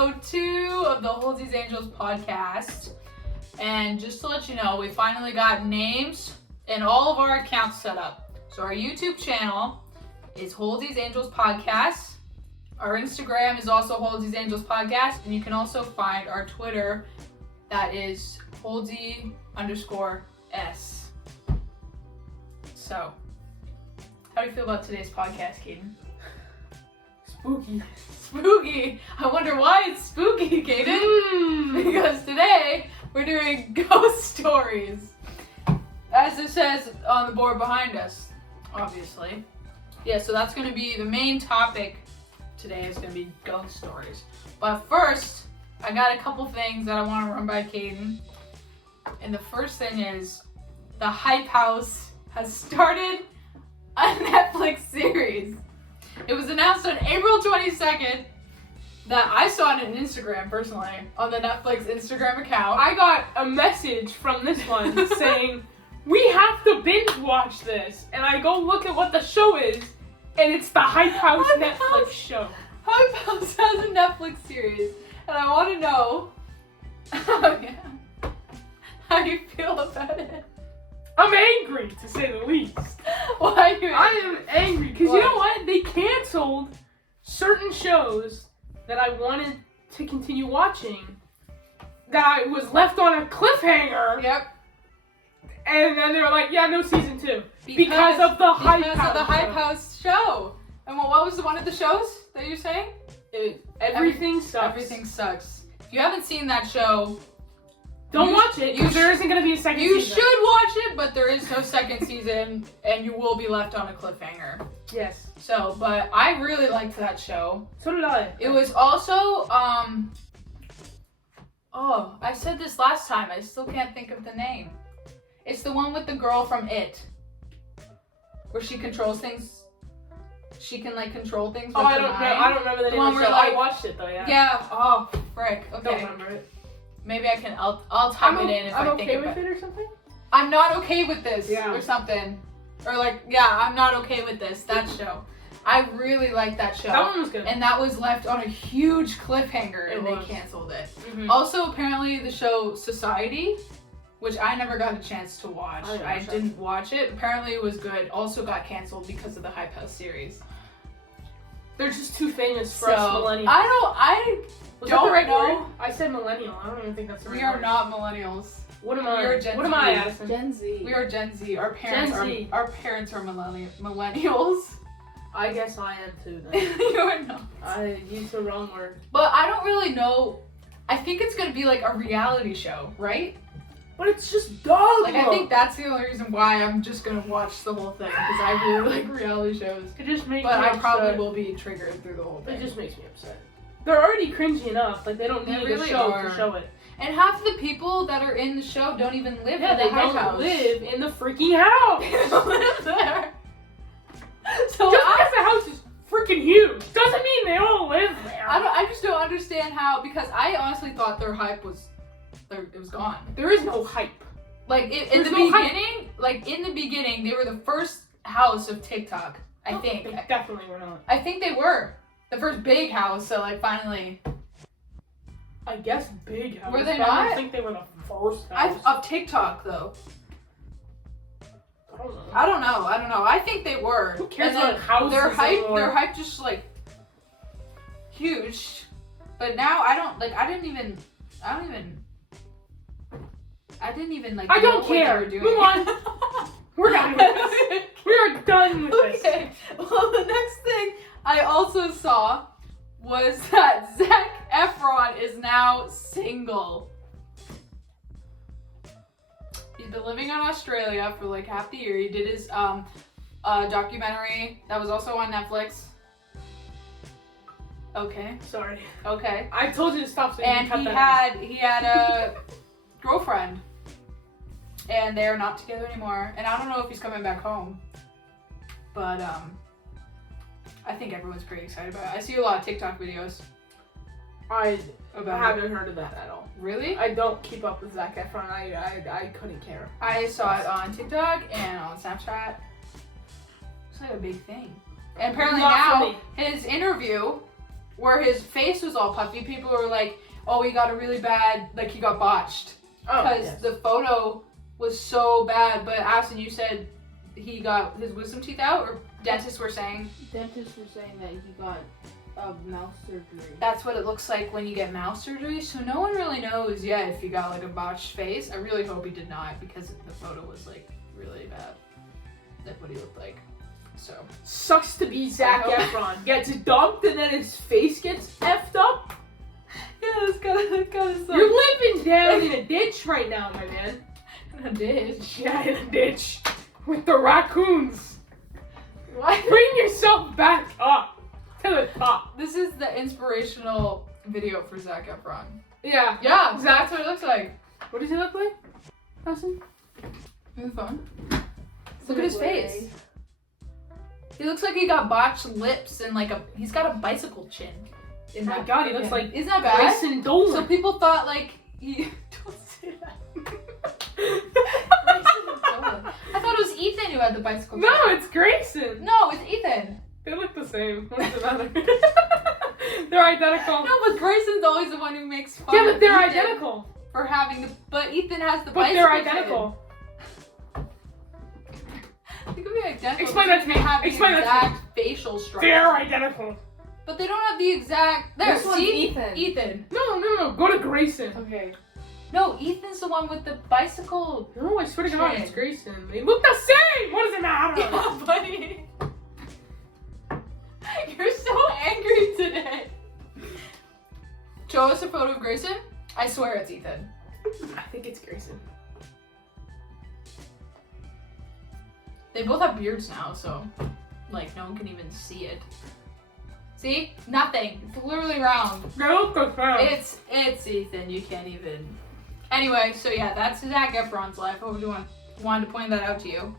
episode 2 of the Hold These Angels podcast. And just to let you know, we finally got names and all of our accounts set up. So our YouTube channel is Hold These Angels podcast. Our Instagram is also Hold These Angels podcast. And you can also find our Twitter, that is Holdsy_S. So, how do you feel about today's podcast, Caden? Spooky. Spooky! I wonder why it's spooky, Caden. Because today, we're doing ghost stories. As it says on the board behind us, obviously. Yeah, so that's going to be the main topic today, is going to be ghost stories. But first, I got a couple things that I want to run by Caden. And the first thing is, the Hype House has started a Netflix series. It was announced on April 22nd that I saw it on Instagram, personally, on the Netflix Instagram account. I got a message from this one saying, we have to binge watch this. And I go look at what the show is, and it's the Hype House Netflix show. Hype House has a Netflix series, and I want to know how you feel about it. I'm angry, to say the least. Why are you angry? I am angry, because you know what? They canceled certain shows that I wanted to continue watching, that I was left on a cliffhanger. Yep. And then they were like, yeah, no season 2. Because of the Hype House. Because of the Hype House show. And what was one of the shows that you're saying? Everything sucks. Everything sucks. If you haven't seen that show, don't watch it, because there isn't going to be a second season. You should watch it, but there is no second season, and you will be left on a cliffhanger. Yes. So, but I really liked that show. So did I. It was also, I said this last time, I still can't think of the name. It's the one with the girl from It, where she controls things. She can, like, control things with her mind. I don't remember the name of the show. I watched it, though, yeah. Yeah, oh, frick, okay. Don't remember it. Maybe I can, I'll type it in if I think I'm of okay with it or something? I'm not okay with this, Yeah. or something. Or like, yeah, I'm not okay with this, that show. I really liked that show. That one was good. And that was left on a huge cliffhanger, and they canceled it. Mm-hmm. Also, apparently, the show Society, which I never got a chance to watch. I didn't watch it. Apparently, it was good. Also got canceled because of the Hype House series. They're just too famous for us millennials. I don't know. I said millennial. I don't even think that's the right We are word. not millennials. What am I? We are Gen What Z. am I, Addison? Gen Z. We are Gen Z. Our parents Gen Z. are millennials. I guess I am too, then. You are not. I used the wrong word. But I don't really know. I think it's gonna be like a reality show, right? But it's just dog. Like, I think that's the only reason why I'm just gonna watch the whole thing, because I really like reality shows. It just makes But me I upset. probably will be triggered through the whole thing. It just makes me upset. They're already cringy enough. Like, they don't need really a show are. to show it. And half of the people that are in the show don't even live in the they Hype don't House. live in the freaking house. They don't live there. So Just because the house is freaking huge doesn't mean they all live there. I just don't understand how, because I honestly thought their hype was, it was gone. There is no hype. Like, in the beginning, they were the first house of TikTok, I think. They definitely were not. I think they were. The first big house, so, like, finally. I guess big house. Were they but I not? don't think they were the first house. Of TikTok, though. I don't know. I don't know. I think they were. Who cares And then about houses anymore? Their hype just, like, huge. But now, I don't even, like, I don't know care. what they were doing. Move on. We're done with this. We are done with this. Okay. Well, the next thing I also saw was that Zac Efron is now single. He's been living in Australia for like half the year. He did his documentary that was also on Netflix. Okay. Sorry. Okay. I told you to stop saying. And he had a girlfriend. And they are not together anymore. And I don't know if he's coming back home. But I think everyone's pretty excited about it. I see a lot of TikTok videos. I about haven't heard of that at all. Really? I don't keep up with Zac Efron. I couldn't care. I saw it on TikTok and on Snapchat. It's like a big thing. And apparently Not for now me. his interview where his face was all puffy, people were like, oh, he got a really bad, like he got botched. Because the photo was so bad. But Aston, you said he got his wisdom teeth out, or dentists were saying? Dentists were saying that he got mouth surgery. That's what it looks like when you get mouth surgery. So no one really knows yet if he got like a botched face. I really hope he did not, because the photo was like really bad. Like what he looked like. So Sucks to be Zac Efron. Gets dumped and then his face gets effed up. yeah, that's kind of sucks. You're living down in a ditch right now, my man. in a ditch. Yeah, in a ditch with the raccoons. What? Bring yourself back up to the top. This is the inspirational video for Zac Efron. Yeah. Yeah, that's what it looks like. What does he look like? Awesome. On the phone. Look at his face. He looks like he got botched lips and like he's got a bicycle chin. Oh my god, he looks like Isn't that bad? Grayson Dolan. So people thought like he don't say that. I thought it was Ethan who had the bicycle chin. No, it's Grayson. No, it's Ethan. They look the same. What's the matter? They're identical. No, but Grayson's always the one who makes fun. Yeah, but of they're Ethan identical. for having the. But Ethan has the But bicycle. they're identical. They could be identical. Explain that to me. They have Explain the that to me. exact facial structure. They're identical. But they don't have the exact. There, This one's see? Ethan. Ethan. No. Go to Grayson. Okay. No, Ethan's the one with the bicycle. No, I swear to God, Chin. it's Grayson. They look the same. What does it matter? Yeah, buddy. You're so angry today. Show us a photo of Grayson. I swear it's Ethan. I think it's Grayson. They both have beards now, so like no one can even see it. See? Nothing. It's literally round. They look the same. It's Ethan. You can't even. Anyway, so yeah, that's Zac Efron's life. I hope you wanted to point that out to you.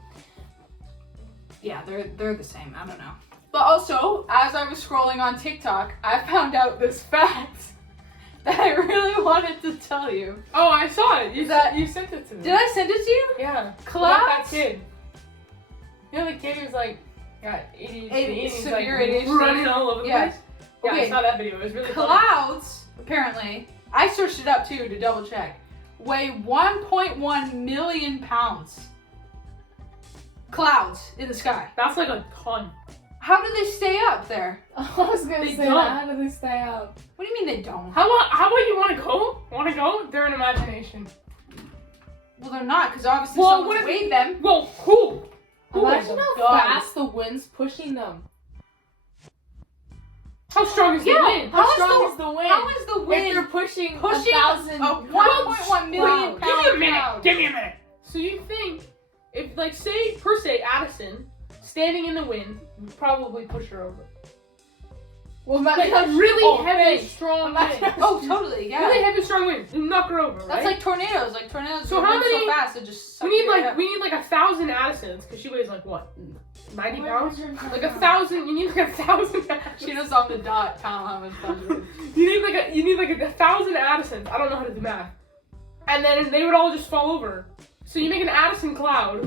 Yeah, they're the same. I don't know. But also, as I was scrolling on TikTok, I found out this fact that I really wanted to tell you. Oh, I saw it. You That- you sent it to me. Did I send it to you? Yeah. Clouds? About that kid. You know the kid who's like got ADHD and he's severe like ADHD? running all over the Yeah. place? Yeah, Okay. I saw that video. It was really funny. Clouds, apparently, I searched it up too to double check, weigh 1.1 million pounds. Clouds in the sky. That's like a ton. How do they stay up there? I was gonna They say don't. that. How do they stay up? What do you mean they don't? How about you want to go? Want to go? They're an imagination. Well, they're not, because obviously Well, someone what if- weighed them. Well, who? Imagine how God. fast the wind's pushing them. How strong is the Yeah. wind? How How is strong the- is the wind? How is the If wind you're pushing pushing 1,000 a 1.1 million clouds. Give me a pound minute. cloud? Give me a minute. So you think if, like, say per se, Addison standing in the wind would probably push her over? Well, Like imagine a how really heavy, big. strong Imagine- wind. Oh, totally, yeah. Really heavy, strong wind. You knock her over, right? That's like tornadoes. Like tornadoes So go how wind many- so fast it just suck we need you right like up. 1,000 Addisons because she weighs like what, 90 pounds? Like 100 1,000. You need like 1,000 She Addisons. knows on the dot tell how much pounds it is. You need like 1,000 Addisons. I don't know how to do math. And then they would all just fall over. So you make an Addison cloud.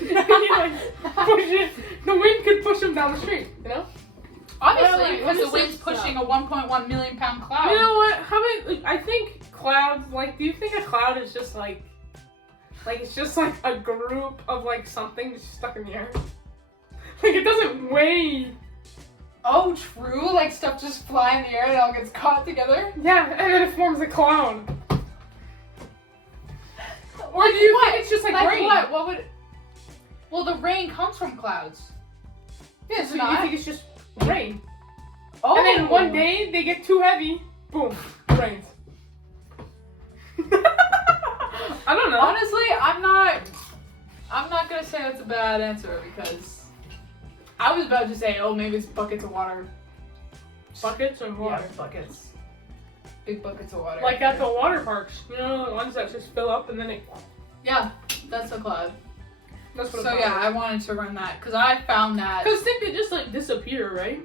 And you like push it. The wind could push them down the street. You know? Obviously, Well, like, because the let me wind's see pushing a 1.1 million pound cloud. You know what? How many? Like, I think clouds. Like, do you think a cloud is just like it's just like a group of like something just stuck in the air? Like it doesn't weigh. Oh, true. Like stuff just fly in the air and it all gets caught together. Yeah, and then it forms a cloud. Or do you think it's just like rain? what? What would? Well, the rain comes from clouds. Yeah, It's so you not. think it's just rain. Oh. And then one day they get too heavy, boom, it rains. I don't know. Honestly, I'm not gonna say that's a bad answer because I was about to say, oh, maybe it's buckets of water. Buckets of water. Yeah, buckets. Big buckets of water. Like at the water parks, you know, the ones that just fill up and then it. Yeah, that's a cloud. That's what. So yeah, I wanted to run that because I found that. Because think they just like disappear, right?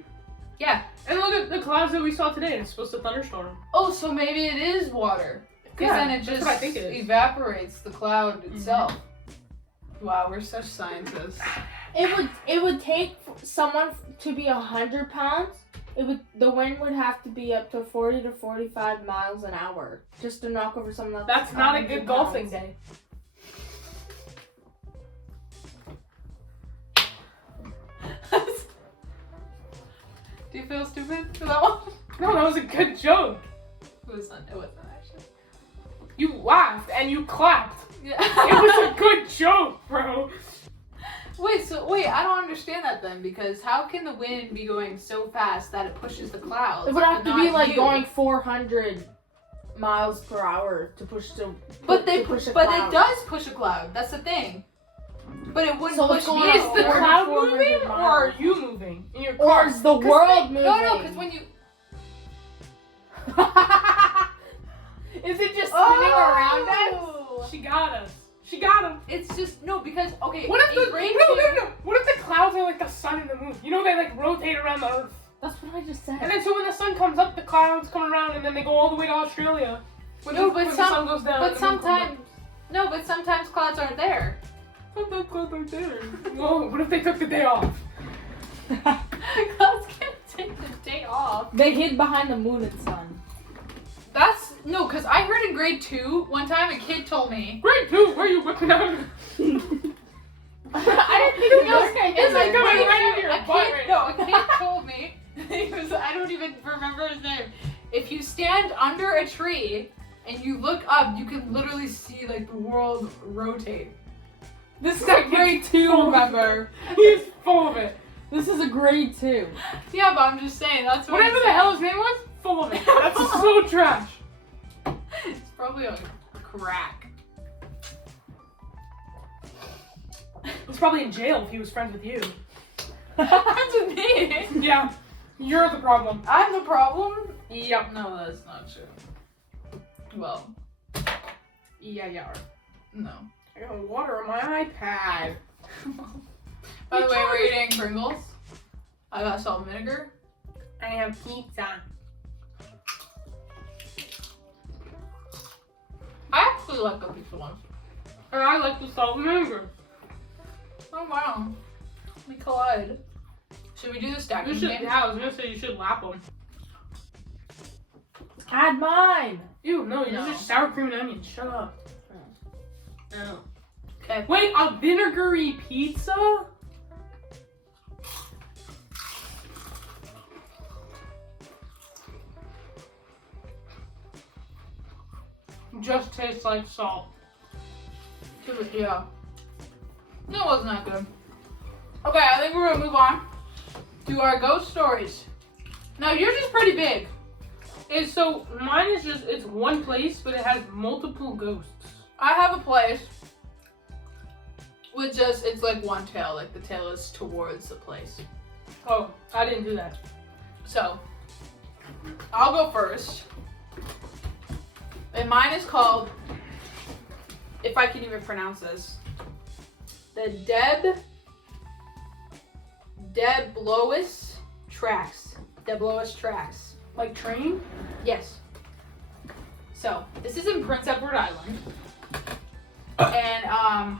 Yeah. And look at the clouds that we saw today. It's supposed to thunderstorm. Oh, so maybe it is water. Because Yeah, then it that's just what I think it is. evaporates the cloud itself. Wow, we're such scientists. It would take someone to be 100 pounds The wind would have to be up to 40 to 45 miles an hour just to knock over someone else. That's not a good golfing day. Do you feel stupid for that one? No, that was a good joke. It wasn't actually. You laughed and you clapped. Yeah. It was a good joke, bro. Wait, I don't understand that then, because how can the wind be going so fast that it pushes the clouds? It would have but to be not like you? going 400 miles per hour to push the. But to push a but cloud. it does push a cloud. That's the thing. But it wouldn't So push it's going me. up Is the 400 cloud 400 moving or miles. are you moving in your Or car? is the world moving? No, because when you. Is it just spinning around us? Oh! She got us. She got him. It's just no, because okay. What if in the grade no, two- no, no? What if the clouds are like the sun and the moon? You know they like rotate around the earth. That's what I just said. And then so when the sun comes up, the clouds come around and then they go all the way to Australia. When No, the, but when some- the sun goes down. But and the moon comes up. sometimes, no, but sometimes clouds aren't there. Sometimes clouds aren't there. Whoa, what if they took the day off? Clouds can't take the day off. They hid behind the moon and sun. That's no, because I heard in grade 2 one time a kid told me. Grade 2, where are you whipping out? I didn't think it was. It's like coming grade right two, into your a butt kid. right No, a kid told me. He was. I don't even remember his name. If you stand under a tree and you look up, you can literally see like the world rotate. This is a grade 2, remember? He's full of it. This is a grade 2. Yeah, but I'm just saying that's what. Whatever he the said. hell his name was, full of it. That's so trash. It's probably on crack. He's probably in jail if he was friends with you. Friends with me. Yeah, you're the problem. I'm the problem. Yep. No, that's not true. Well, Yeah, you are. no. I got water on my iPad. By the way, we're eating Pringles. I got salt and vinegar. I have pizza. I actually like the pizza ones. And I like the salt and vinegar. Oh wow. We collide. Should we do the You stacking should, game? yeah, I was gonna say you should lap them. Add mine. Ew, no, you're No. just sour cream and onion. Shut up. No. Okay. Wait, a vinegary pizza? Just tastes like salt. Yeah. No, it wasn't that good. Okay, I think we're gonna move on to our ghost stories. Now yours is pretty big. It's so mine is just it's one place, but it has multiple ghosts. I have a place with just it's like one tail, like the tail is towards the place. Oh, I didn't do that. So I'll go first. And mine is called, if I can even pronounce this, the Deblois Tracks. Deblois Tracks. Like train? Yes. So this is in Prince Edward Island, and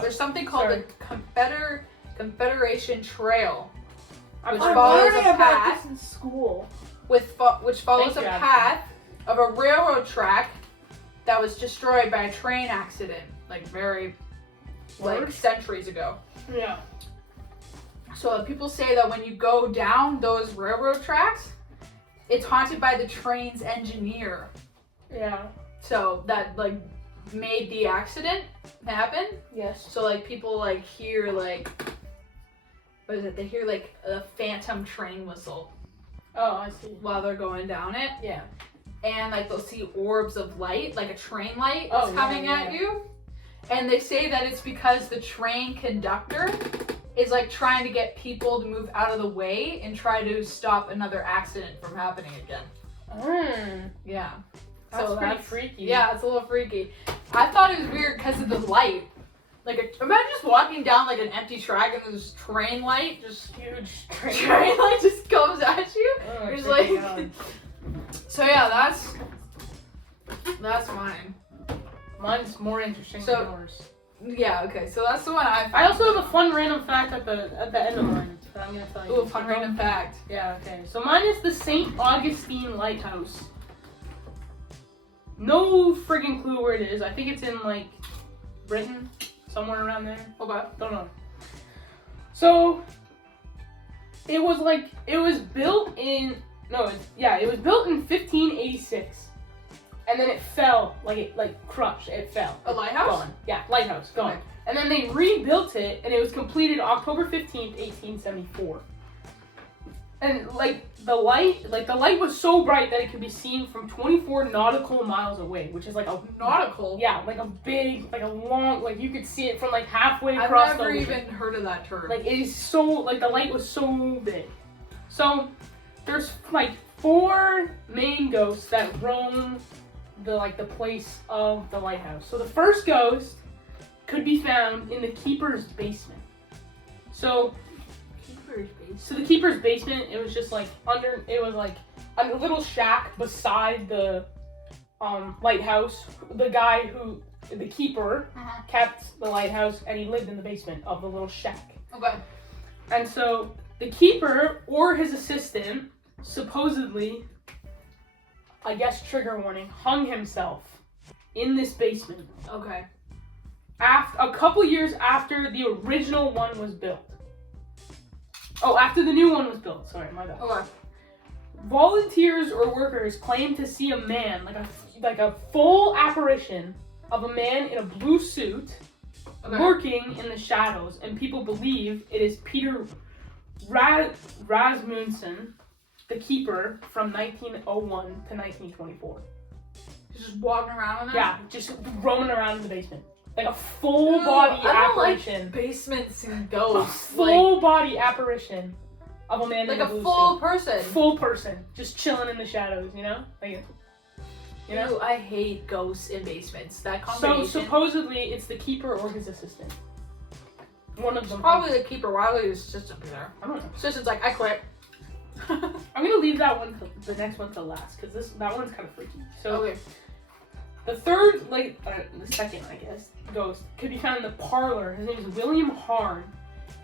there's something called the Confederation Trail, which I'm follows learning a about path this in school. which follows Thank a you, Abby. path of a railroad track that was destroyed by a train accident, like Word? centuries ago. Yeah. So people say that when you go down those railroad tracks, it's haunted by the train's engineer. Yeah. So that like made the accident happen. Yes. So like people like hear like, what is it? They hear like a phantom train whistle Oh, I see. while they're going down it. Yeah. And like they'll see orbs of light, like a train light Oh, is yeah, coming yeah. at you. And they say that it's because the train conductor is like trying to get people to move out of the way and try to stop another accident from happening again. Yeah. That's So pretty freaky. Yeah, it's a little freaky. I thought it was weird because of the light. Like, imagine just walking down like an empty track and this train light just Huge train light just comes at you. Oh, You're just thank like, God. so yeah, that's mine. Mine's more interesting So- than yours. Yeah, okay, so that's the one I found. I also have a fun random fact at the end of mine. that I'm gonna tell you. Ooh, fun random fact. Yeah, okay. So mine is the St. Augustine Lighthouse. No friggin' clue where it is. I think it's in like Britain, somewhere around there. Okay. Don't know. So it was built in 1586. And then it fell, crushed. It fell. A lighthouse? Gone. Yeah, lighthouse, gone. Okay. And then they rebuilt it, and it was completed October 15th, 1874. And the light was so bright that it could be seen from 24 nautical miles away, which is like a Nautical? yeah, like a big, like a long, like you could see it from like halfway I've across the never ocean. even heard of that term. Like it is so, like the light was so big. So there's like 4 main ghosts that roam the place of the lighthouse. So the first ghost could be found in the keeper's basement. So the keeper's basement, it was just like it was like a little shack beside the lighthouse. The guy the keeper kept the lighthouse, and he lived in the basement of the little shack. Okay. And so the keeper or his assistant supposedly, I guess trigger warning, hung himself in this basement Okay. a couple years after the original one was built. Oh, after the new one was built. Sorry, my bad. Okay. Volunteers or workers claim to see a man, like a full apparition of a man in a blue suit, Okay. working in the shadows, and people believe it is Peter Rasmussen, the keeper, from 1901 to 1924. He's just walking around in there? Yeah, just roaming around in the basement. Like a full body I don't apparition. like basements and A ghosts. full body apparition of a man Like in a a blue full suit. person. Full person, just chilling in the shadows, you know? Ew, I hate ghosts in basements. That So combination. supposedly it's the keeper or his assistant. One of them. Probably the keeper. Why would his assistant be there? I don't know. Assistant's like, I quit. I'm gonna leave the next one to last, because that one's kind of freaky. So Okay. the third, the second, I guess, ghost could be found in the parlor. His name is William Harn.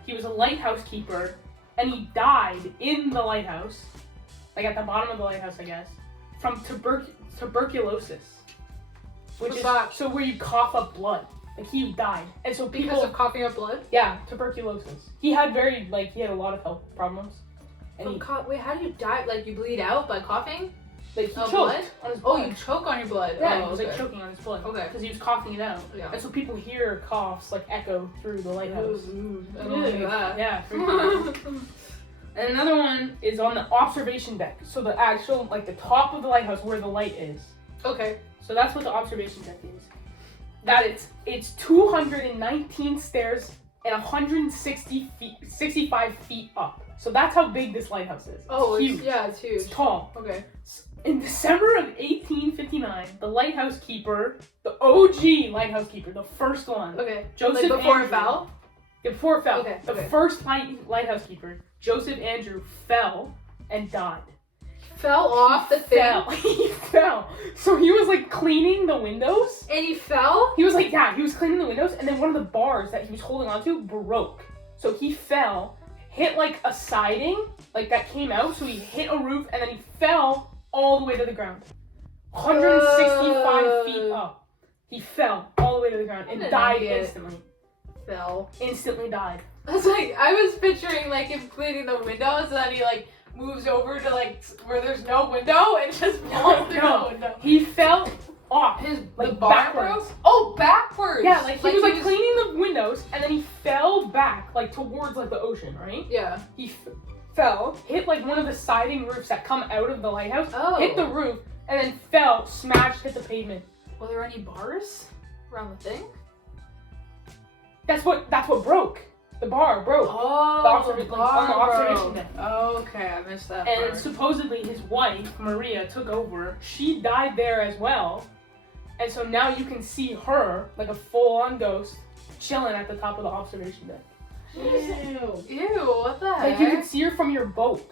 He was a lighthouse keeper, and he died in the lighthouse, like at the bottom of the lighthouse, I guess, from tuberculosis. Which What's is that? so where you cough up blood. Like he died, and so people. Because of coughing up blood? Yeah, tuberculosis. He had he had a lot of health problems, and he Wait, how do you die? Like, you bleed out by coughing? he Oh, choked blood? on his Oh, blood. you choke on your blood. Yeah, Oh, he was okay. choking on his blood. Okay. Because he was coughing it out. Yeah. And so people hear coughs echo through the lighthouse. Ooh, I don't like that. Yeah. freaking And another one is on the observation deck. So the actual, the top of the lighthouse where the light is. Okay. So that's what the observation deck is. That it's 219 stairs and 65 feet up. So that's how big this lighthouse is. Oh, huge. it's huge. It's tall. Okay. In December of 1859, the lighthouse keeper, the OG lighthouse keeper, the first one, Okay. Joseph Like before Andrew, it fell? Before it fell. Okay, The okay. first lighthouse keeper, Joseph Andrew, fell and died. Fell off the thing? Fell. He fell. So he was cleaning the windows. And he fell? He was cleaning the windows, and then one of the bars that he was holding onto broke. So he fell, hit a siding, that came out, so he hit a roof, and then he fell all the way to the ground. 165 feet up. He fell all the way to the ground and What an died idiot. instantly. Fell. Instantly died. That's I was picturing him cleaning the windows, and then he moves over to where there's no window and just falls through No. the window. He fell off. The bar backwards. broke? Oh, backwards! Yeah, he was cleaning the windows, and then he fell back towards the ocean, right? Yeah. He fell, hit one of the siding roofs that come out of the lighthouse, Oh. hit the roof, and then fell, smashed, hit the pavement. Were there any bars around the thing? That's what broke. The bar broke. Oh, On the observation deck. Okay, I missed that And part. supposedly his wife, Maria, took over. She died there as well. And so now you can see her, a full-on ghost, chilling at the top of the observation deck. Ew, what the heck? You can see her from your boat.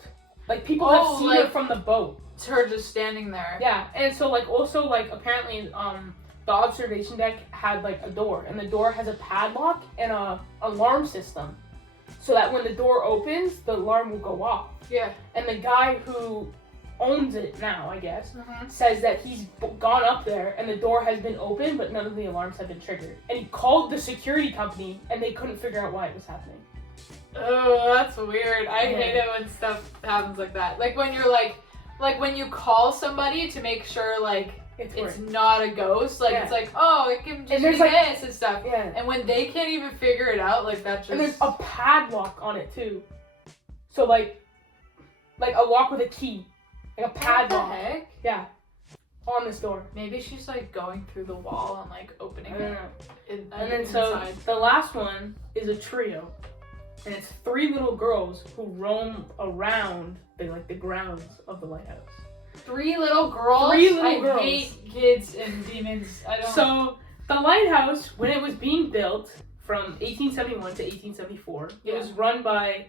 People have seen her from the boat. It's her just standing there. Yeah, and so also apparently the observation deck had a door, and the door has a padlock and a alarm system. so that when the door opens, the alarm will go off. Yeah. And the guy who owns it now, I guess, says that he's gone up there and the door has been open, but none of the alarms have been triggered. And he called the security company, and they couldn't figure out why it was happening. Oh, that's weird. I hate it when stuff happens like that. Like when you're like when you call somebody to make sure like it's not a ghost. Like it's like, oh, it can just be this and stuff. Yeah. And when they can't even figure it out, like that just. And there's a padlock on it too. So like a lock with a key. Like a padlock. What the heck? Yeah. On this door. Maybe she's like going through the wall and like opening it. And then so the last one is a trio. And it's 3 little girls who roam around the grounds of the lighthouse. 3 little girls? 3 little girls. I hate kids and demons. I don't. So the lighthouse, when it was being built from 1871 to 1874, it was run by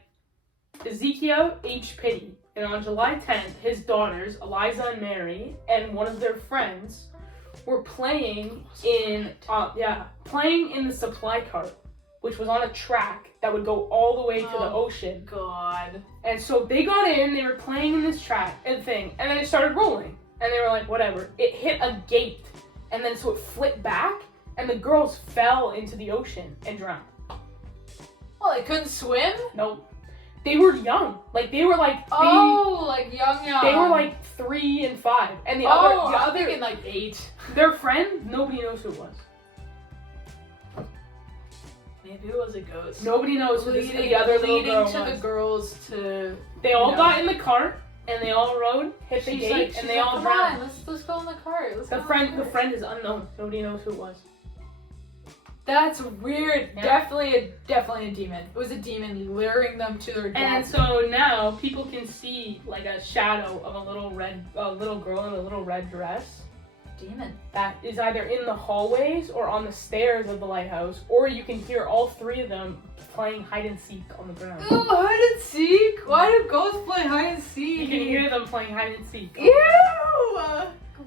Ezekiel H. Pitty. And on July 10th, his daughters, Eliza and Mary, and one of their friends were playing in the supply cart, which was on a track that would go all the way to the ocean. God. And so they got in, they were playing in this track and thing, and then it started rolling. And they were like, whatever. It hit a gate, and then so it flipped back, and the girls fell into the ocean and drowned. Well, they couldn't swim? Nope. They were young. Like, they were like... like young. They were like 3 and 5. And the I'm thinking like 8. Their friend, nobody knows who it was. Maybe it was a ghost. Nobody knows who the other little girl was. The girls to... They all got in the cart, and they all rode, hit the gate, and they all drowned. Come on, let's go in the cart. The friend is unknown. Nobody knows who it was. That's weird. Yeah. Definitely a demon. It was a demon luring them to their death. And so now people can see like a shadow of a little girl in a little red dress. Demon. That is either in the hallways or on the stairs of the lighthouse, or you can hear all 3 of them playing hide and seek on the ground. Ooh, hide and seek? Why do ghosts play hide and seek? You can hear them playing hide and seek. Ew!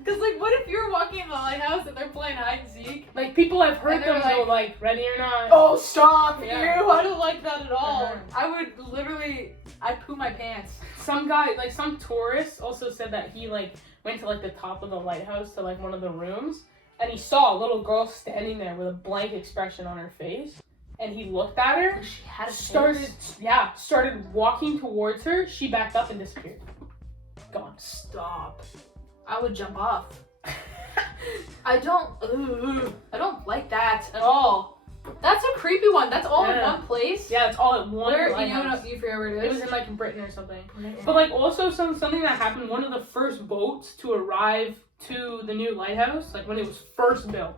Because, like, what if you're walking in the lighthouse and they're playing hide and seek? Like, people have heard them go, like, ready or not. Oh, stop! Yeah. Ew, I don't like that at all. Uh-huh. I would literally, I'd poo my pants. Some guy, like, some tourist also said that he, like, went to, like, the top of the lighthouse to, like, one of the rooms, and he saw a little girl standing there with a blank expression on her face, and he looked at her, She had a started walking towards her, she backed up and disappeared. Gone. Stop. I would jump off. I don't like that at all. That's a creepy one. That's all in one place. Yeah, it's all at one lighthouse. You forget where it is? It was in like Britain or something. But like also something that happened. One of the first boats to arrive to the new lighthouse, like when it was first built,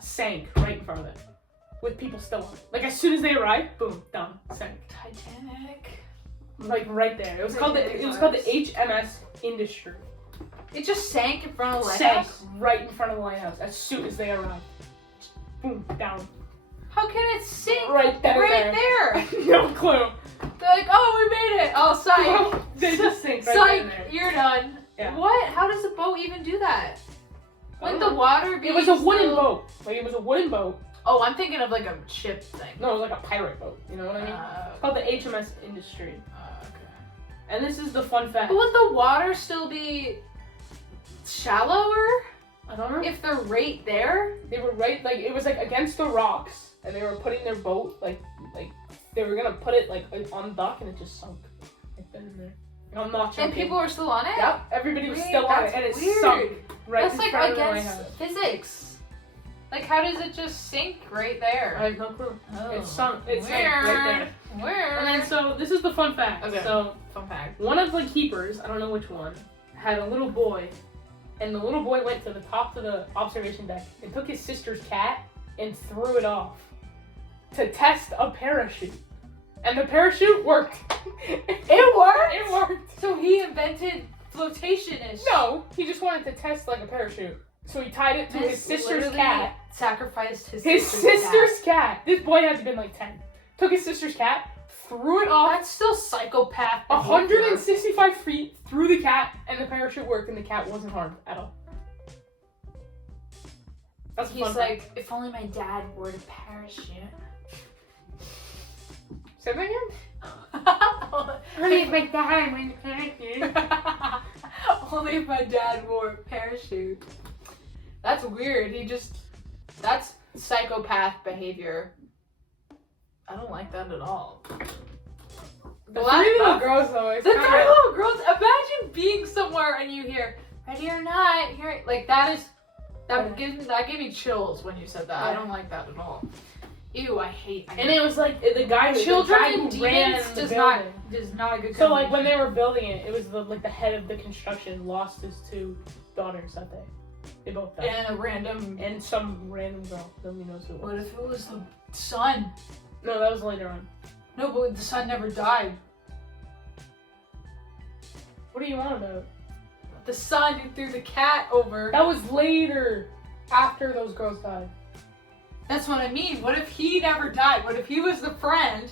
sank right in front of it, with people still on it. Like as soon as they arrived, boom, done, sank. Titanic. Like right there. It was called the HMS Industry. It just sank in front of the lighthouse? Sank right in front of the lighthouse as soon as they arrived. Boom, down. How can it sink right there? No clue. They're like, oh, we made it. Oh, psych. They just sink right there. You're done. Yeah. What? How does a boat even do that? Wouldn't the water be... It was a wooden boat. Like, it was a wooden boat. Oh, I'm thinking of like a ship thing. No, it was like a pirate boat. You know what I mean? It's called the HMS Industry. Okay. And this is the fun fact. But would the water still be shallower? I don't know. If they're right there? They were right, like, it was like against the rocks. And they were putting their boat, like they were gonna put it like on the dock, and it just sunk. Like that in there. I'm not joking. And people were still on it? Yep, everybody was still on it, and it sunk right That's in like front of the against lighthouse. physics. Like, how does it just sink right there? I have no clue. Oh. It sunk. It sank Weird. right there. Weird. And then so this is the fun fact. Okay. So fun fact. one of the keepers, I don't know which one, had a little boy, and the little boy went to the top of the observation deck and took his sister's cat and threw it off to test a parachute. And the parachute worked. It worked? It worked. So he invented flotation-ish. No, he just wanted to test like a parachute. So he tied it to his sister's cat. Sacrificed his sister's cat. This boy had to have been like 10. Took his sister's cat, threw it off. That's still psychopath. 165 feet through the cat, and the parachute worked, and the cat wasn't harmed at all. That's He's like, if only my dad wore a parachute. Say that again? Only if my dad went to parachute. Only if my dad wore a parachute. That's weird. That's psychopath behavior. I don't like that at all. The three little girls though. It's The kinda... three little girls. Imagine being somewhere and you hear "Ready or not," like that gave me chills when you said that. I don't like that at all. Ew, I hate. And it was like the guy. Children the guy and who ran demons the does building. not a good. So like when they were building it, it was the head of the construction lost his two daughters that day. They both died. and a random. And some random girl. Nobody knows who it was. What if it was the son? No, that was later on. No, but the son never died. What do you want about? The son who threw the cat over. That was later, after those girls died. That's what I mean. What if he never died? What if he was the friend?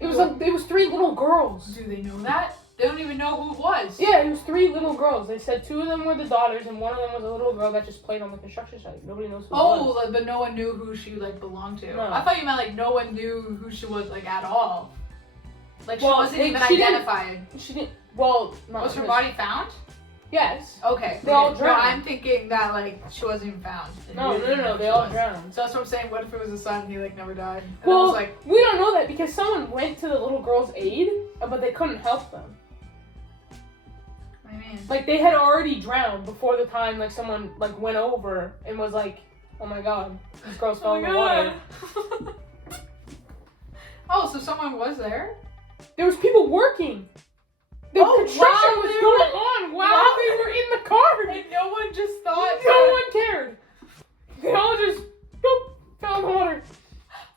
It was three little girls. Do they know that? They don't even know who it was. Yeah, it was three little girls. They said two of them were the daughters, and one of them was a little girl that just played on the construction site. Nobody knows who it was. Oh, but no one knew who she like belonged to. No. I thought you meant like no one knew who she was like at all. Like she Well, wasn't even she didn't- identified. She didn't. Well, not Was her this- body found? Yes. Okay. They all No, drowned. I'm thinking that like she wasn't even found. No. They They all drowned. So that's what I'm saying. What if it was a son and he like never died? And I Well, was like, we don't know that because someone went to the little girl's aid, but they couldn't help them. I mean, Like they had already drowned before the time like someone like went over and was like, "Oh my God, these girls fell in the water." Oh, so someone was there? There was people working. The construction wow, was they going were- on while wow. they were in the car. And no one just thought. No one cared. They all just boop, fell in the water.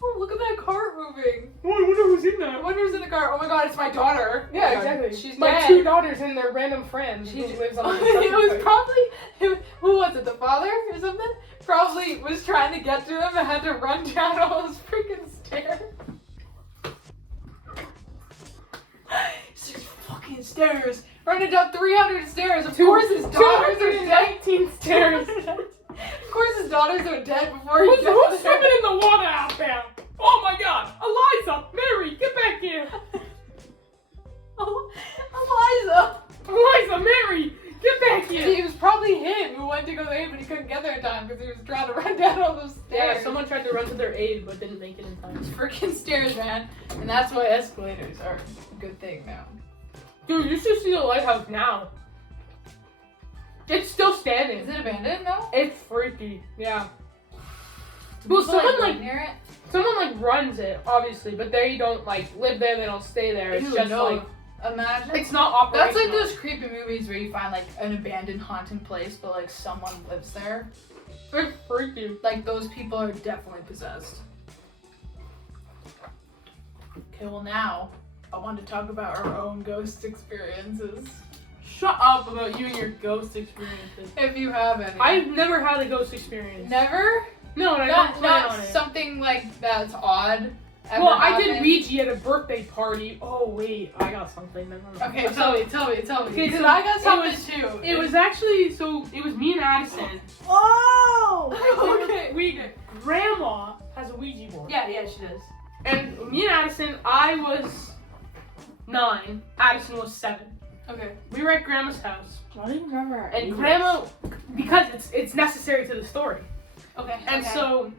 Oh, look at that car moving. Oh, I wonder who's in I there. wonder who's in the car. Oh my God, it's my daughter. Yeah, Oh my God, exactly. She's my dead. two daughters and their random friend who lives on the It construction was site. probably who was it? The father or something? Probably was trying to get to them and had to run down all those freaking stairs. 6 fucking stairs. Running down 300 stairs. Of course his daughters are dead. 219 stairs. Of course his daughters are dead before he Who's gets swimming in the water out there? Oh my God, Eliza, Mary, get back here. Oh, Eliza. Eliza, Mary, get back here. It was probably him who went to go there, but he couldn't get there in time because he was trying to run down all those stairs. Yeah, someone tried to run to their aid but didn't make it in time. Freaking stairs, man. And that's why escalators are a good thing now. Dude, you should see the lighthouse now. It's still standing. Is it abandoned though? It's freaky. Yeah. Do Well, people, someone, live like- near it? Someone like runs it, obviously, but they don't like live there. They don't stay there. It's Ew, just no. like Imagine. it's not operational. That's like those creepy movies where you find like an abandoned haunted place, but like someone lives there. It's freaky. Like those people are definitely possessed. Okay, well now I want to talk about our own ghost experiences. Shut up about you and your ghost experiences. If you have any. I've never had a ghost experience. Never. No, and I Not don't plan on it. something like that's odd. ever Well, I did happened? Ouija at a birthday party. Oh wait, I got something. Never mind. Okay, tell me. Okay, Because so I got it something was- too. It was actually it was me and Addison. Oh. Okay. Grandma has a Ouija board. Yeah, she does. And me and Addison, I was 9. Addison was 7. Okay. We were at Grandma's house, I don't even remember. our and ages. Grandma, because it's necessary to the story. Okay. And so,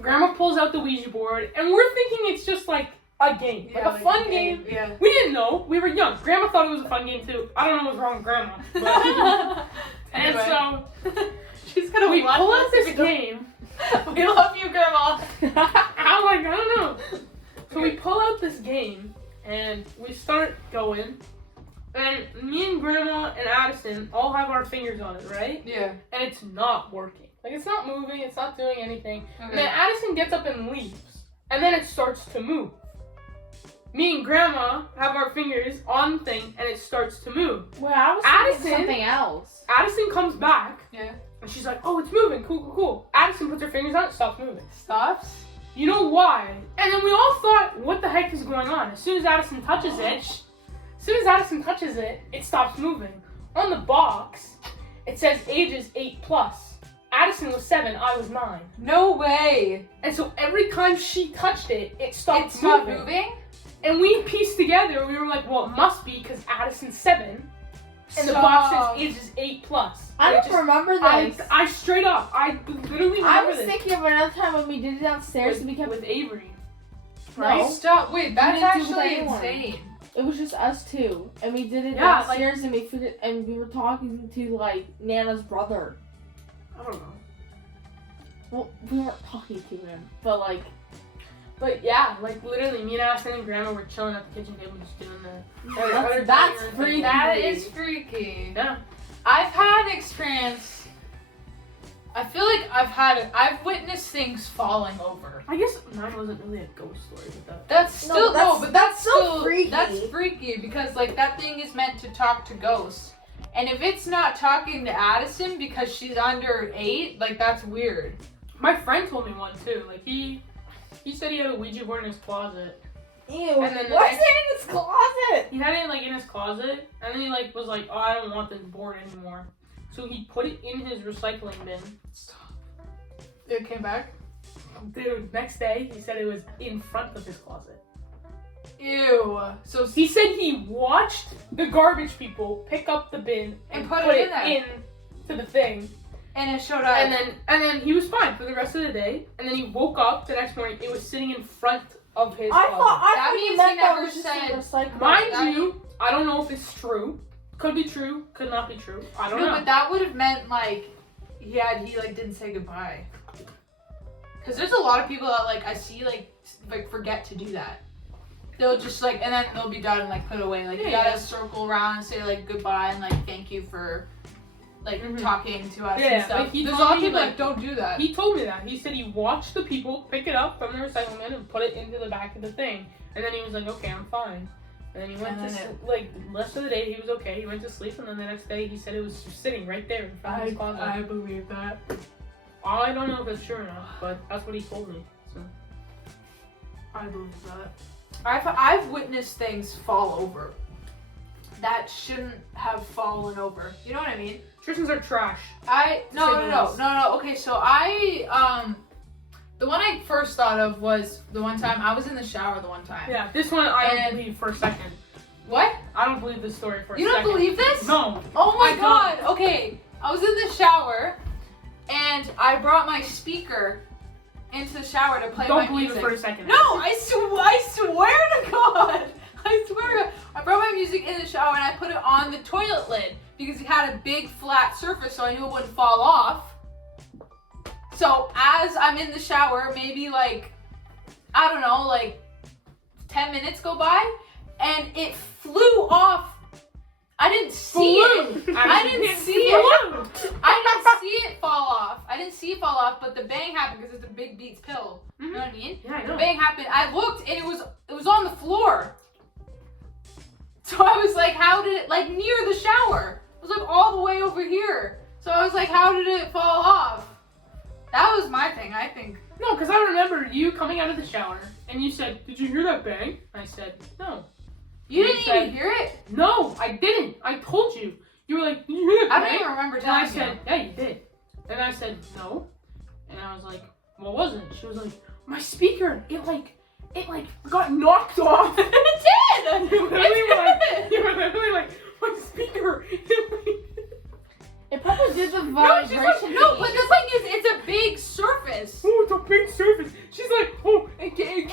Grandma pulls out the Ouija board, and we're thinking it's just like a game, like a fun game. Yeah. We didn't know. We were young. Grandma thought it was a fun game too. I don't know what's wrong with Grandma. But, and Anyway. so, She's gonna we watch pull out this this video. game. We love you, Grandma. I'm like, I don't know. So we pull out this game, and we start going. And me and Grandma and Addison all have our fingers on it, right? Yeah. And it's not working. Like, it's not moving, it's not doing anything. And then Okay. Addison gets up and leaves. And then it starts to move. Me and Grandma have our fingers on the thing, and it starts to move. Well, I was Addison- thinking something else. Addison comes back, Yeah. and she's like, oh, it's moving, cool. Addison puts her fingers on it, stops moving. Stops. You know why? And then we all thought, what the heck is going on? As soon as Addison touches it, it stops moving. On the box, it says ages 8+. Addison was 7, I was 9. No way. And so every time she touched it, it stopped It's not moving. moving. And we pieced together, we were like, well, it must be because Addison's 7, and the box says ages 8+. I don't remember this. I straight up, I literally remember I was this. thinking of another time when we did it downstairs and we kept. With Avery. No. Right? Stop. Wait, that's didn't do it with actually anyone. insane. It was just us two, and we did it Yeah, downstairs, and we were talking to like Nana's brother. I don't know. Well, we weren't talking to him, but like. But yeah, like literally, me and Ashton and Grandma were chilling at the kitchen table just doing that. That's freaky. That is freaky. Yeah. I've had experience. I feel like I've witnessed things falling over. I guess mine wasn't really a ghost story, but That's still but that's still freaky. That's freaky because like that thing is meant to talk to ghosts, and if it's not talking to Addison because she's under 8, like that's weird. my friend told me one too. Like he said he had a Ouija board in his closet. Ew. And then the What's next- in his closet? He had it like in his closet, and then he like was like, oh, I don't want this board anymore. So he put it in his recycling bin. Stop. It came back. Dude, next day he said it was in front of his closet. Ew. So He said he watched the garbage people pick up the bin And put it in there. into the thing, and it showed up. and then he was fine for the rest of the day. And then he woke up the next morning. It was sitting in front of his I closet. thought That I means meant he that never was just said- a recycling. Mind you, I don't know if it's true. Could be true. Could not be true. I don't no, know. but that would have meant like he like didn't say goodbye. Cause there's a lot of people that like I see like forget to do that. They'll just like and then they'll be done and like put it away. Like you Yeah, gotta yeah. circle around and say like goodbye and like thank you for like Mhm. talking to us Yeah, and stuff. like, he there's a told lot of me, people like- that don't do that. He told me that. He said he watched the people pick it up from the recycling bin and put it into the back of the thing. And then he was like, okay, I'm fine. And then he went And to then like rest of the day he was okay. He went to sleep, and then the next day he said it was just sitting right there in front of his closet. believe that. I don't know if it's true or not, but that's what he told me. So I believe that. I've witnessed things fall over that shouldn't have fallen over. You know what I mean? Tristans are trash. No. Okay, so the one I first thought of was the one time I was in the shower. The one time. Yeah, this one I don't And- believe for a second. What? I don't believe this story for a You second. don't believe this? No. Oh my I don't. god. Okay, I was in the shower, and I brought my speaker into the shower to play my Don't believe music. it for a second. No, I swear to God. I swear to God. I brought my music in the shower and I put it on the toilet lid because it had a big flat surface so I knew it wouldn't fall off. So as I'm in the shower, maybe like, I don't know, like 10 minutes go by and it flew off. I didn't see it. I didn't see it. I didn't see it fall off. I didn't see it fall off, but the bang happened because it's a big Beats pill. You know what I mean? Yeah, I The know. bang happened. I looked and it was on the floor. So I was like, how did it, like near the shower? It was like all the way over here. So I was like, how did it fall off? That was my thing, I think. No, because I remember you coming out of the shower and you said, "Did you hear that bang?" I said, "No." You You didn't said- even hear it? No, I didn't. I told you. You were like, "Did you hear that I bang?" don't even remember And I telling said, you. "Yeah, you did." And I said, "No." And I was like, "What was it?" She was like, "My speaker. It got knocked off." It did! You were literally like, It you did! were literally like, "My speaker." It probably did the No, she's vibration. like, no, but the thing is, it's a big surface. Oh, it's a big surface. She's like, "Oh, it came."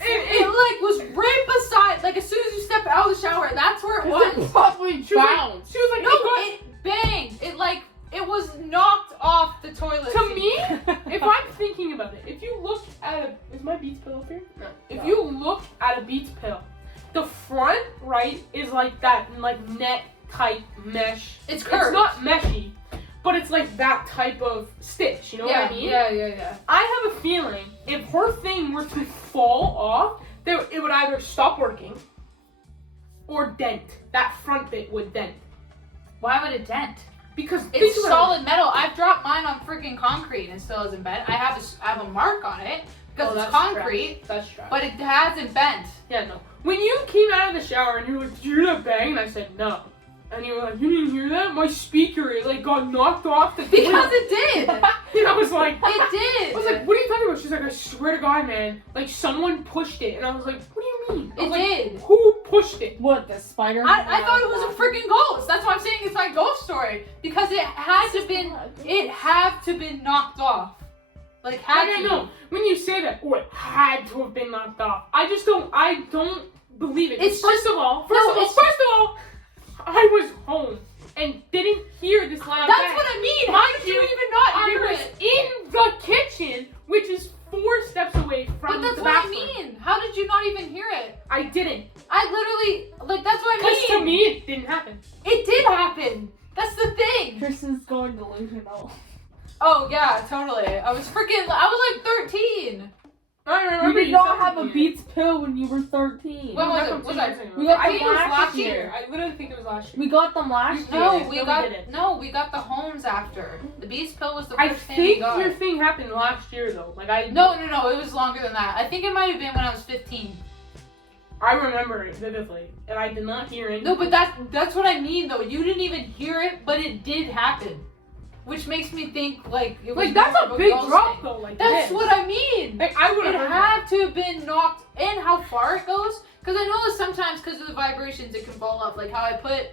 It like was right beside, like as soon as you step out of the shower, that's where it It was. probably She was like, bounced. she was like, No, "It it banged. It was knocked off the toilet got-" To seat. me, if I'm thinking about it, if you look at is my Beats pill up here? No. If you look at a Beats pill, the front right is like that net type mesh. It's curved. It's not meshy, but it's like that type of stitch. You know what I mean? Yeah. I have a feeling if her thing were to fall off, it would either stop working or dent. That front bit would dent. Why would it dent? Because It's think about it. solid metal. I've dropped mine on freaking concrete and it still hasn't bent. I have a mark on it because Oh, it's that's concrete, trash. That's trash. but it hasn't bent. Yeah, no. When you came out of the shower and you were like, "Did you hear that bang?" And I said, "No." And you were like, "You didn't hear that? My speaker, it like got knocked off the Because toilet." it did. And I was like, It did. I was like, "What are you talking about?" She's like, "I swear to God, man, like someone pushed it." And I was like, "What do you mean?" I It was like, did. did. Who pushed it? What, the spider? I thought it was a freaking ghost. That's why I'm saying it's my ghost story because it had to been knocked off. Like had I to. know. When you say that, oh, it had to have been knocked off. I don't believe it. It's First of all, I was home and didn't hear this loud That's bang. what I mean. How did you even not I hear was it? in the kitchen, which is 4 steps away But from that's the what bathroom. I mean. How did you not even hear it? I didn't. I literally that's what I Because mean. to me, it didn't happen. It did happen. That's the thing. Tristan's going delusional. Oh yeah, totally. I was like 13. I You remember did not telling have a me. Beats pill when you were 13. When was That's it? what Was I'm I? saying. We got I think it was them last year. I literally think it was last year. We got them last year. No, Yes, we no, we got didn't. we got the homes after. The Beast Pill was the I first thing we think got. your thing happened last year though. Like I No, it was longer than that. I think it might have been when I was 15. I remember it vividly, and I did not hear anything. No, but that's what I mean though. You didn't even hear it, but it did happen. Which makes me think like it was like that's more a of big ghost drop thing. though. Like That's this. what I mean. Like I would It have had to have been knocked in how far it goes. Because I know that sometimes because of the vibrations it can fall off. Like how I put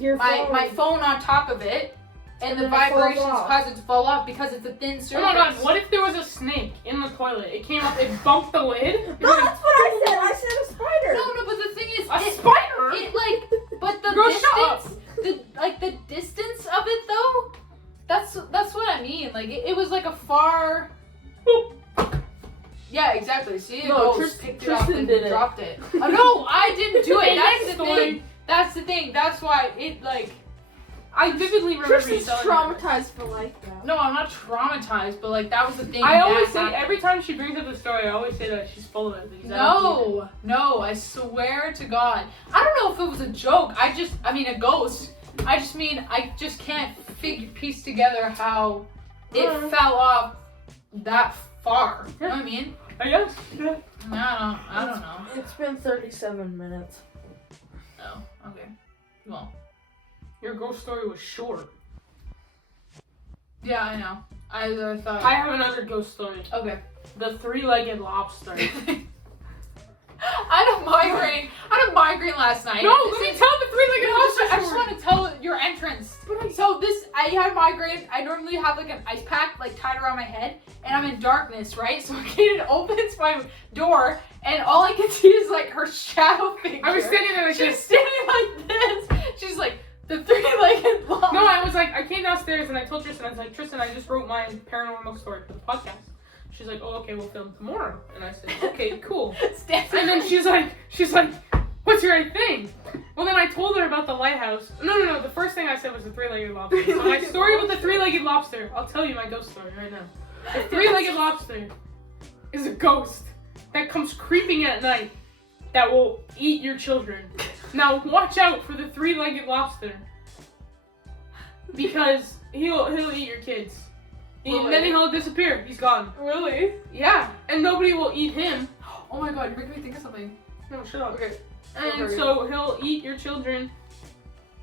Your my phone on top of it and the then it falls vibrations off. cause it to fall off because it's a thin surface. Oh my god! What if there was a snake in the toilet? It came up, it bumped the lid. No, that's what I said. I said a spider. No, but the thing is, A it, spider. it like, but the Girl, shut up. distance, the distance of it though, that's what I mean. Like it was like a far. Boop. Yeah, exactly. See, it No, goes, picked it up Tristan and did it. dropped it. Oh, no, I didn't do it. Okay, That's next the story. thing. That's the thing. That's why it like. I vividly remember you Tristan's telling me. traumatized for life now. No, I'm not traumatized, but like that was the thing. I always that say happened. every time she brings up the story, I always say that she's full of it. Because I don't believe it. No, I swear to God. I don't know if it was a joke. I mean, a ghost. I just mean, I just can't piece together how it fell off that far. You know what I mean? I guess. Yeah. I don't know. It's been 37 minutes. Oh, okay. Well, Your ghost story was short. yeah, I know. I thought. I have another ghost story. Okay. The three-legged lobster. I had a migraine last night. No, let me tell the three-legged lobster I just story. want to tell your entrance. So I had migraine. I normally have like an ice pack like tied around my head, and I'm in darkness, right? So Kaden opens my door, and all I can see is like her shadow figure. I was standing there like She's this. standing like this. She's like the three-legged lobster. No, I was like, I came downstairs and I told Tristan, I was like, Tristan, I just wrote my paranormal story for the podcast. She's like, oh, okay, we'll film tomorrow. And I said, okay, cool. And then she's like, what's your thing? Well, then I told her about the lighthouse. No, the first thing I said was the three-legged lobster. So my story about the three-legged lobster, I'll tell you my ghost story right now. The three-legged lobster is a ghost that comes creeping at night that will eat your children. Now, watch out for the three-legged lobster. Because he'll eat your kids. And then he'll disappear. He's gone. Really? Yeah, and nobody will eat him. Oh my god, you're making me think of something. No, shut up. Okay. And Okay. so he'll eat your children.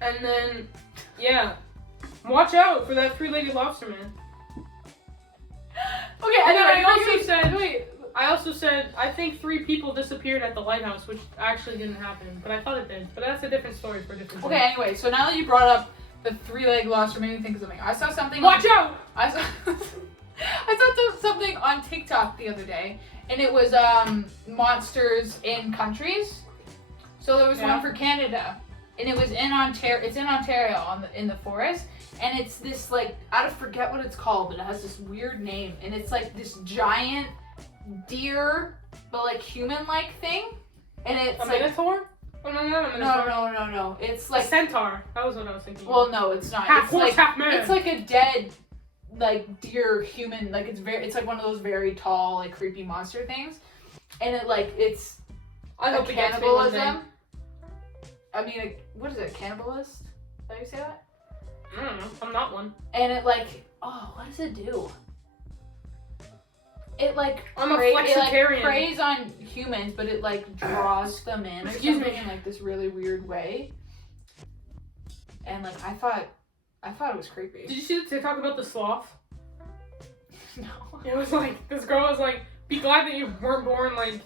And then, yeah. Watch out for that three-legged lobster, man. Okay, And then anyway, I also said, I think 3 people disappeared at the lighthouse, which actually didn't happen. But I thought it did. But that's a different story for a different Okay, day. anyway, so now that you brought up the three-legged lobster, made me think of something. I saw something. Watch out! I saw something on TikTok the other day, and it was monsters in countries. So there was Yeah. one for Canada, and it was in Ontario. It's in Ontario in the forest, and it's this like I don't forget what it's called, but it has this weird name, and it's like this giant deer, but like human-like thing, and it's A like minotaur? Oh, no. no. It's A like centaur. That was what I was thinking. well, no, it's not. half It's horse, like half man. it's like a dead, like deer human. Like it's like one of those very tall, like creepy monster things, and it's I a hope it gets me one day. cannibalism. I mean, what is it? Cannibalist? Is that how you say that? I don't know. I'm not one. And it like, oh, what does it do? It like I'm a it like flexitarian. preys on humans, but it like draws them in or Excuse something me. in like this really weird way. And like I thought it was creepy. Did you see the TikTok about the sloth? No. It was like, this girl was like, be glad that you weren't born like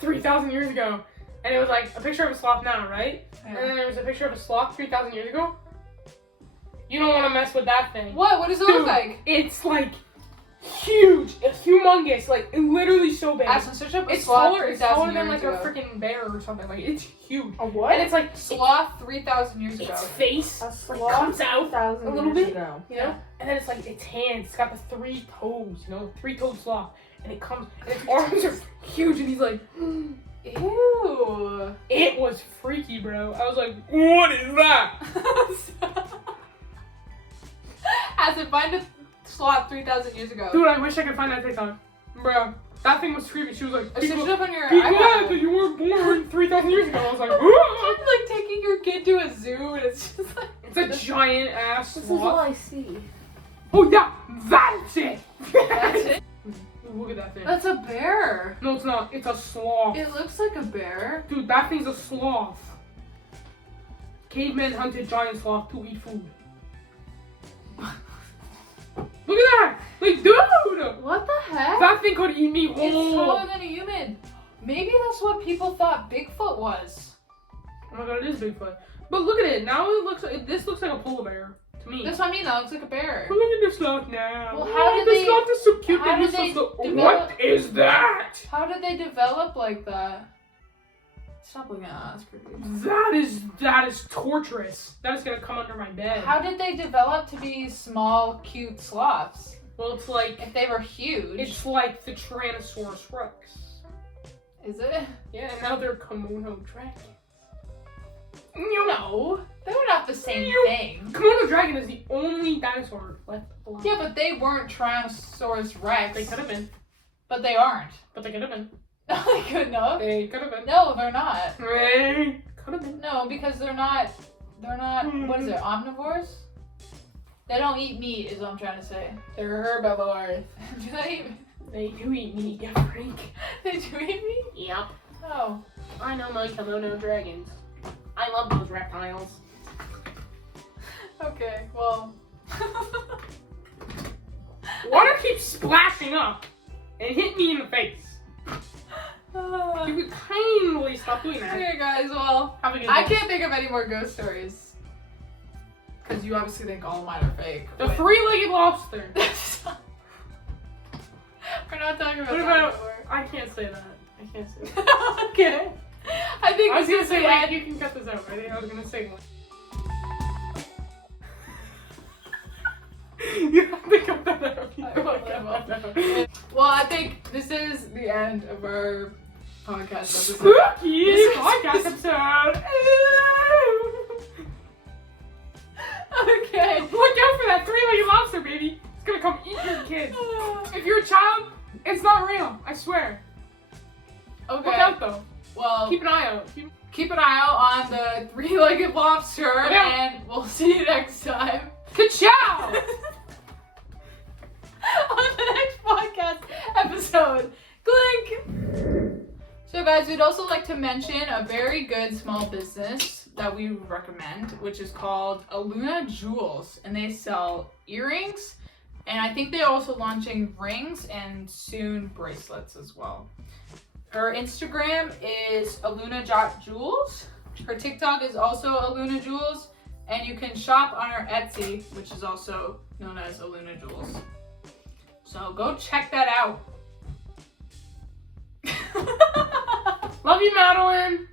3,000 years ago. and it was like a picture of a sloth now, right? Yeah. And then there was a picture of a sloth 3,000 years ago. You don't want to mess with that thing. What? What does it Dude, look like? It's like huge. It's humongous. Like, literally so big. Aspen, search up a It's sloth taller, it's 3,000 taller than years like ago. a freaking bear or something. Like, it's huge. A what? And it's like, Sloth 3,000 years ago. its face, a like, sloth comes out 2,000 a little years bit. ago. you know? And then it's like its hands. It's got the 3 toes, you know? 3-toed sloth. And it comes, and its arms are huge, and he's like, Ew. it was freaky, bro. I was like, what is that? Aspen, find a sloth 3,000 years ago. Dude, I wish I could find that TikTok. Bro, that thing was creepy. She was like, Search it up on your be glad that iPad. you weren't born 3,000 years ago. I was like, It's like taking your kid to a zoo and it's just like... it's a giant ass This is all sloth. I see. Oh yeah, that's it. That's it? Look at that thing. That's a bear. No, it's not. It's a sloth. It looks like a bear. Dude, that thing's a sloth. Cavemen hunted giant sloth to eat food. Look at that! Like, dude! What the heck? That thing could eat me It's whole. taller than a human. Maybe that's what people thought Bigfoot was. Oh my god, it is Bigfoot. But look at it. Now it looks like this looks like a polar bear to me. That's what I mean. That looks like a bear. But look at the sloth now. Well, how did the they- sloth is so cute. how They did use they so- develop- What is that? How did they develop like that? Stop looking at that. That's creepy. That is torturous. That is gonna come under my bed. How did they develop to be small, cute sloths? Well, it's like If they were huge, it's like the Tyrannosaurus Rex. is it? Yeah, and now they're Komodo dragons. No, they were not the same You- thing. Komodo dragon is the only dinosaur left alive. Yeah, but they weren't Tyrannosaurus Rex. They could have been, But they aren't. but they could have been. No, they could not. They could have been. No, they're not. They could have been. No, because they're not. They're not. What is it? Omnivores? They don't eat meat, is what I'm trying to say. They're herbivores. Do they eat? They do eat meat, you freak. They do eat meat? Yep. Oh. I know my Komodo dragons. I love those reptiles. Okay. Well. Water keeps splashing up and hit me in the face. You could kindly stop doing that. Okay, guys. Well, Have a good I day. can't think of any more ghost stories. Because you obviously think all mine are fake. The but- three-legged lobster. We're not talking about What that about? anymore. I can't say that. I can't say that. Okay. I think I was this gonna is say the like end. you can cut this out, right? I was gonna say one. You have to cut that out. You I have to won't, cut I won't. that out. Well, I think this is the end of our podcast episode. Spooky This is- podcast episode. Okay. Look out for that three-legged lobster, baby. It's gonna come eat your kids. If you're a child, it's not real. I swear. Okay. Look out though. Well, Keep an eye out. keep an eye out on the three-legged lobster, Yeah. and we'll see you next time. Ka-chow! On the next podcast episode. Clink! So guys, we'd also like to mention a very good small business that we recommend, which is called Aluna Jewels. And they sell earrings, and I think they're also launching rings and soon bracelets as well. Her Instagram is aluna.jewels. Her TikTok is also Aluna Jewels. And you can shop on her Etsy, which is also known as Aluna Jewels. So go check that out. Love you, Madeline.